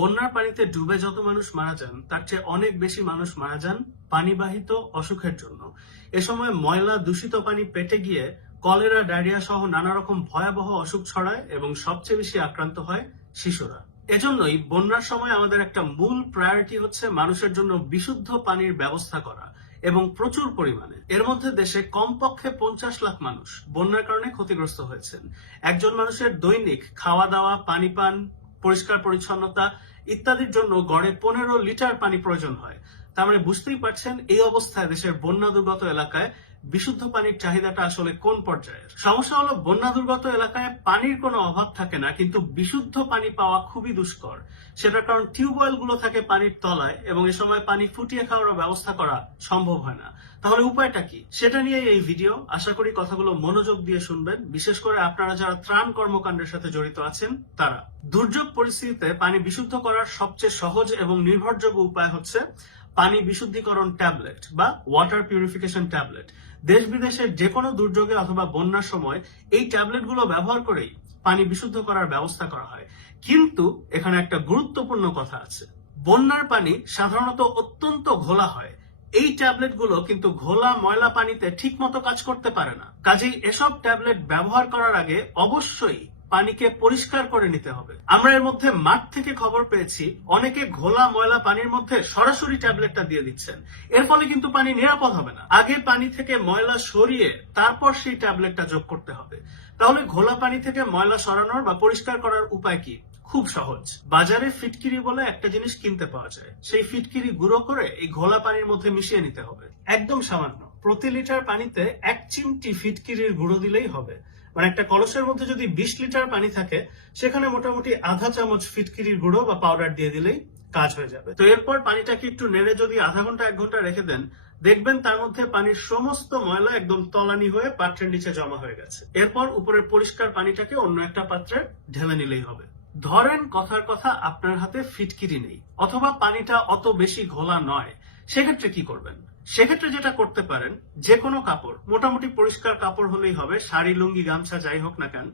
বন্যার পানিতে ডুবে যত মানুষ মারা যান তার চেয়ে অনেক বেশি মানুষ মারা যান পানিবাহিত অসুখের জন্য। এ সময় ময়লা দূষিত পানি পেটে গিয়ে কলেরা, ডায়রিয়া সহ নানা রকম ভয়াবহ অসুখ ছড়ায় এবং সবচেয়ে বেশি আক্রান্ত হয় শিশুরা। এজন্যই বন্যার সময় আমাদের একটা মূল প্রায়োরিটি হচ্ছে মানুষের জন্য বিশুদ্ধ পানির ব্যবস্থা করা এবং প্রচুর পরিমাণে। এর মধ্যে দেশে কমপক্ষে 50 লাখ মানুষ বন্যার কারণে ক্ষতিগ্রস্ত হয়েছেন। একজন মানুষের দৈনিক খাওয়া দাওয়া, পানি পান, পরিষ্কার পরিচ্ছন্নতা ইত্যাদির জন্য গড়ে 15 লিটার পানি প্রয়োজন হয়। তার মানে বুঝতেই পারছেন এই অবস্থায় দেশের বন্যা দুর্গত এলাকায় বিশুদ্ধ পানির চাহিদাটা আসলে কোন পর্যায়ের। সমস্যা হলো বন্যা দুর্গত এলাকায় পানির কোনো অভাব থাকে না, কিন্তু বিশুদ্ধ পানি পাওয়া খুবই দুষ্কর। সেটার কারণ টিউবওয়েল গুলো থাকে পানির তলায় এবং এ সময় পানি ফুটিয়ে খাওয়ার ব্যবস্থা করা সম্ভব হয় না। তাহলে উপায়টা কি, সেটা নিয়ে এই ভিডিও। আশা করি কথাগুলো মনোযোগ দিয়ে শুনবেন, বিশেষ করে আপনারা যারা ত্রাণ কর্মকাণ্ডের সাথে জড়িত আছেন তারা। দুর্যোগ পরিস্থিতিতে পানি বিশুদ্ধ করার সবচেয়ে সহজ এবং নির্ভরযোগ্য উপায় হচ্ছে পানি বিশুদ্ধিকরণ ট্যাবলেট বা ওয়াটার পিউরিফিকেশন ট্যাবলেট। দেশ বিদেশের যে কোনো দুর্যোগে অথবা বন্যার সময় এই ট্যাবলেট গুলো ব্যবহার করেই পানি বিশুদ্ধ করার ব্যবস্থা করা হয়। কিন্তু এখানে একটা গুরুত্বপূর্ণ কথা আছে। বন্যার পানি সাধারণত অত্যন্ত ঘোলা হয়। এই ট্যাবলেট গুলো কিন্তু ঘোলা ময়লা পানিতে ঠিক মতো কাজ করতে পারে না। কাজেই এসব ট্যাবলেট ব্যবহার করার আগে অবশ্যই পানিকে পরিষ্কার করে নিতে হবে। আমরা এর মধ্যে মাঠ থেকে খবর পেয়েছি অনেকে ঘোলা ময়লা পানির মধ্যে সরাসরি ট্যাবলেটটা দিয়ে দিচ্ছেন। এর ফলে কিন্তু পানি নিরাপদ হবে না। আগে পানি থেকে ময়লা সরিয়ে তারপর সেই ট্যাবলেটটা যোগ করতে হবে। তাহলে ঘোলা পানি থেকে ময়লা সরানোর বা পরিষ্কার করার উপায় কি? খুব সহজ। বাজারে ফিটকিরি বলে একটা জিনিস কিনতে পাওয়া যায়। সেই ফিটকিরি গুঁড়ো করে এই ঘোলা পানির মধ্যে মিশিয়ে নিতে হবে। একদম সামান্য, প্রতি লিটার পানিতে 1 চিমটি ফিটকিরির গুঁড়ো দিলেই হবে। মানে একটা কলসের মধ্যে যদি 20 লিটার পানি থাকে সেখানে মোটামুটি আধা চামচ ফিটকিরির গুঁড়ো বা পাউডার দিয়ে দিলেই কাজ হয়ে যাবে। তো এরপর পানিটাকে একটু নেড়ে যদি আধা ঘন্টা 1 ঘন্টা রেখে দেন, দেখবেন তার মধ্যে পানির সমস্ত ময়লা একদম তলানি হয়ে পাত্রের নিচে জমা হয়ে গেছে। এরপর উপরের পরিষ্কার পানিটাকে অন্য একটা পাত্রে ঢেলে নিলেই হবে। ধরেন কথার কথা আপনার হাতে ফিটকিরি নেই অথবা পানিটা অত বেশি ঘোলা নয়, সেক্ষেত্রে কি করবেন? সেক্ষেত্রে যেটা করতে পারেন, যে কোনো কাপড়, মোটামুটি পরিষ্কার কাপড় হলেই হবে, শাড়ি, লুঙ্গি, গামছা যাই হোক না কেন,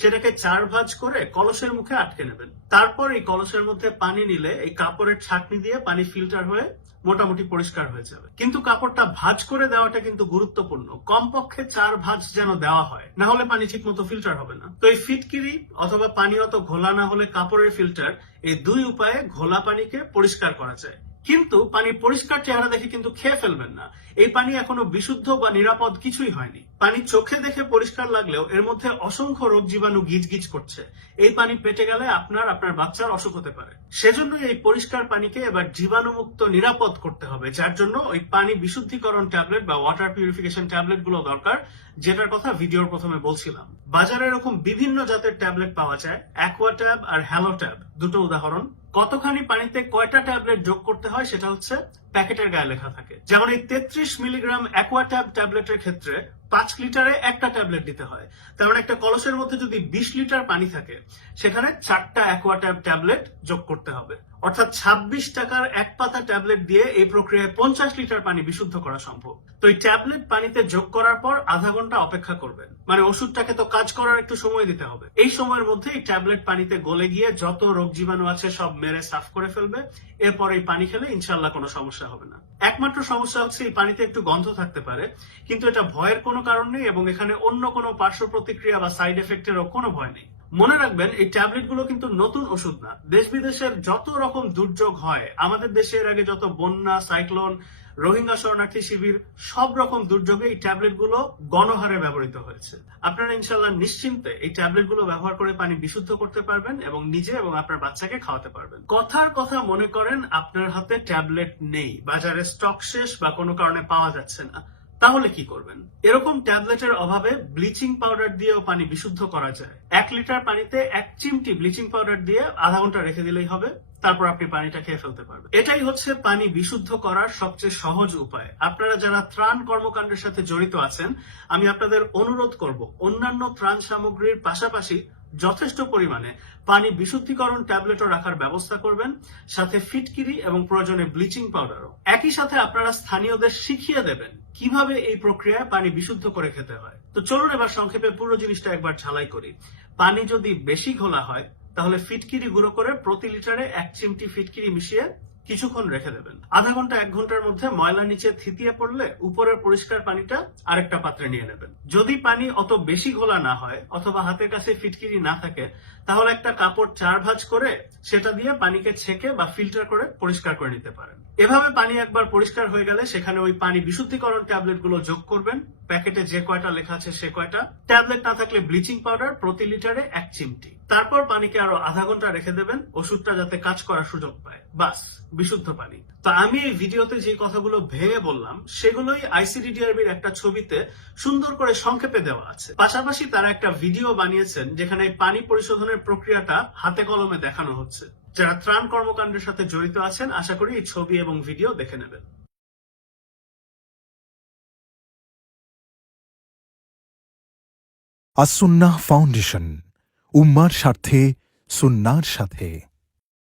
সেটাকে 4 ভাঁজ করে কলসের মুখে আটকে নেবেন। তারপর এই কলসের মধ্যে পানি নিলে এই কাপড়ের ছাঁকনি দিয়ে পানি ফিল্টার হয়ে মোটামুটি পরিষ্কার হয়ে যাবে। কিন্তু কাপড়টা ভাঁজ করে দেওয়াটা কিন্তু গুরুত্বপূর্ণ। কমপক্ষে 4 ভাঁজ যেন দেওয়া হয়, না হলে পানি ঠিক মতো ফিল্টার হবে না। তো এই ফিটকিরি অথবা পানি অত ঘোলা না হলে কাপড়ের ফিল্টার, এই 2 উপায়ে ঘোলা পানিকে পরিষ্কার করা যায়। কিন্তু পানি পরিষ্কার চেহারা দেখে কিন্তু খেয়ে ফেলবেন না। এই পানি এখনো বিশুদ্ধ বা নিরাপদ কিছুই হয়নি। পানি চোখে দেখে পরিষ্কার লাগলেও এর মধ্যে অসংখ্য রোগ জীবাণু গিজগিজ করছে। এই পানি পেটে গেলে আপনার বাচ্চার অসুখ হতে পারে। সেজন্য এই পরিষ্কার পানিকে এবার জীবাণুমুক্ত নিরাপদ করতে হবে, যার জন্য ওই পানি বিশুদ্ধিকরণ ট্যাবলেট বা ওয়াটার পিউরিফিকেশন ট্যাবলেট গুলো দরকার, যেটার কথা ভিডিওর প্রথমে বলছিলাম। বাজারে এরকম বিভিন্ন জাতের ট্যাবলেট পাওয়া যায়। অ্যাকোয়াট্যাব আর হ্যালোট্যাব দুটো উদাহরণ। কতখানি পানিতে কয়টা ট্যাবলেট যোগ করতে হয় সেটা হচ্ছে প্যাকেটের গায়ে লেখা থাকে। যেমন এই 33 মিলিগ্রাম অ্যাকোয়াট্যাব ট্যাবলেটের ক্ষেত্রে 5 লিটারে একটা ট্যাবলেট দিতে হয়। তার মানে একটা কলসের মধ্যে যদি 20 লিটার পানি থাকে সেখানে 4টা অ্যাকোয়াট্যাব ট্যাবলেট যোগ করতে হবে। অর্থাৎ 26 টাকার 1 পাতা ট্যাবলেট দিয়ে এই প্রক্রিয়ায় 50 লিটার পানি বিশুদ্ধ করা সম্ভব। তো এই ট্যাবলেট পানিতে যোগ করার পর আধা ঘন্টা অপেক্ষা করবেন। মানে ওষুধটাকে তো কাজ করার একটু সময় দিতে হবে। এই সময়ের মধ্যে এই ট্যাবলেট পানিতে গলে গিয়ে যত রোগ জীবাণু আছে সব মেরে সাফ করে ফেলবে। এরপর এই পানি খেলে ইনশাল্লাহ কোনো সমস্যা হবে না। একমাত্র সমস্যা হচ্ছে এই পানিতে একটু গন্ধ থাকতে পারে, কিন্তু এটা ভয়ের কোনো কারণ নেই এবং এখানে অন্য কোনো পার্শ্ব প্রতিক্রিয়া বা সাইড এফেক্টেরও কোনো ভয় নেই। মনে রাখবেন, এই ট্যাবলেট গুলো কিন্তু নতুন ওষুধ না। দেশ বিদেশের যত রকম দুর্যোগ হয়, আমাদের দেশে এর আগে যত বন্যা, সাইক্লোন, রোহিঙ্গা শরণার্থী শিবির, সব রকম দুর্যোগে এই ট্যাবলেট গুলো গণহারে ব্যবহৃত হয়েছে। আপনারা ইনশাল্লাহ নিশ্চিন্তে এই ট্যাবলেট গুলো ব্যবহার করে পানি বিশুদ্ধ করতে পারবেন এবং নিজে এবং আপনার বাচ্চাকে খাওয়াতে পারবেন। কথার কথা মনে করেন আপনার হাতে ট্যাবলেট নেই, বাজারে স্টক শেষ বা কোনো কারণে পাওয়া যাচ্ছে না, তাহলে কি করবেন? এরকম ট্যাবলেটের অভাবে ব্লিচিং পাউডার দিয়েও পানি বিশুদ্ধ করা যায়। 1 লিটার পানিতে 1 চিমটি ব্লিচিং পাউডার দিয়ে আধা ঘন্টা রেখে দিলেই হবে। তারপর আপনি পানিটা খেয়ে ফেলতে পারবেন। এটাই হচ্ছে পানি বিশুদ্ধ করার সবচেয়ে সহজ উপায়। আপনারা যারা ত্রাণ কর্মকাণ্ডের সাথে জড়িত আছেন, আমি আপনাদের অনুরোধ করব অন্যান্য ত্রাণ সামগ্রীর পাশাপাশি যথেষ্ট পরিমাণে পানি বিশুদ্ধিকরণ ট্যাবলেটও রাখার ব্যবস্থা করবেন, সাথে ফিটকিরি এবং প্রয়োজনে ব্লিচিং পাউডারও। একই সাথে আপনারা স্থানীয়দের শিখিয়ে দেবেন কিভাবে এই প্রক্রিয়ায় পানি বিশুদ্ধ করে খেতে হয়। তো চলুন এবার সংক্ষেপে পুরো জিনিসটা একবার ঝালাই করি। পানি যদি বেশি ঘোলা হয় তাহলে ফিটকিরি গুঁড়ো করে প্রতি লিটারে 1 চিমটি ফিটকিরি মিশিয়ে কিছুক্ষণ রেখে দেবেন। আধা ঘন্টা 1 ঘন্টার মধ্যে ময়লা নিচে থিতিয়ে পড়লে উপরের পরিষ্কার পানিটা আরেকটা পাত্রে নিয়ে নেবেন। যদি পানি অত বেশি ঘোলা না হয় অথবা হাতের কাছে ফিটকিরি না থাকে, তাহলে একটা কাপড় 4 ভাঁজ করে সেটা দিয়ে পানিকে ছেঁকে বা ফিল্টার করে পরিষ্কার করে নিতে পারেন। এভাবে পানি একবার পরিষ্কার হয়ে গেলে সেখানে ওই পানি বিশুদ্ধিকরণ ট্যাবলেট গুলো যোগ করবেন। প্যাকেটে যে কয়টা লেখা আছে সে কয়টা। ট্যাবলেট না থাকলে ব্লিচিং পাউডার প্রতি লিটারে 1 চিমটি। তারপর পানিকে আরো আধা ঘন্টা রেখে দেবেন ওষুধটা যাতে কাজ করার সুযোগ পায়। বাস, বিশুদ্ধ পানি। তো আমি এই ভিডিওতে যে কথাগুলো ভেঙে বললাম সেগুলোই আইসিডিডিআরবির একটা ছবিতে সুন্দর করে সংক্ষেপে দেওয়া আছে। পাশাপাশি তারা একটা ভিডিও বানিয়েছেন যেখানে পানি পরিশোধনের প্রক্রিয়াটা হাতে কলমে দেখানো হচ্ছে। যারা ত্রাণ কর্মকাণ্ডের সাথে জড়িত আছেন আশা করি এই ছবি এবং ভিডিও দেখে নেবেন। আস-সুন্নাহ ফাউন্ডেশন, উম্মার স্বার্থে সুন্নাহর সাথে।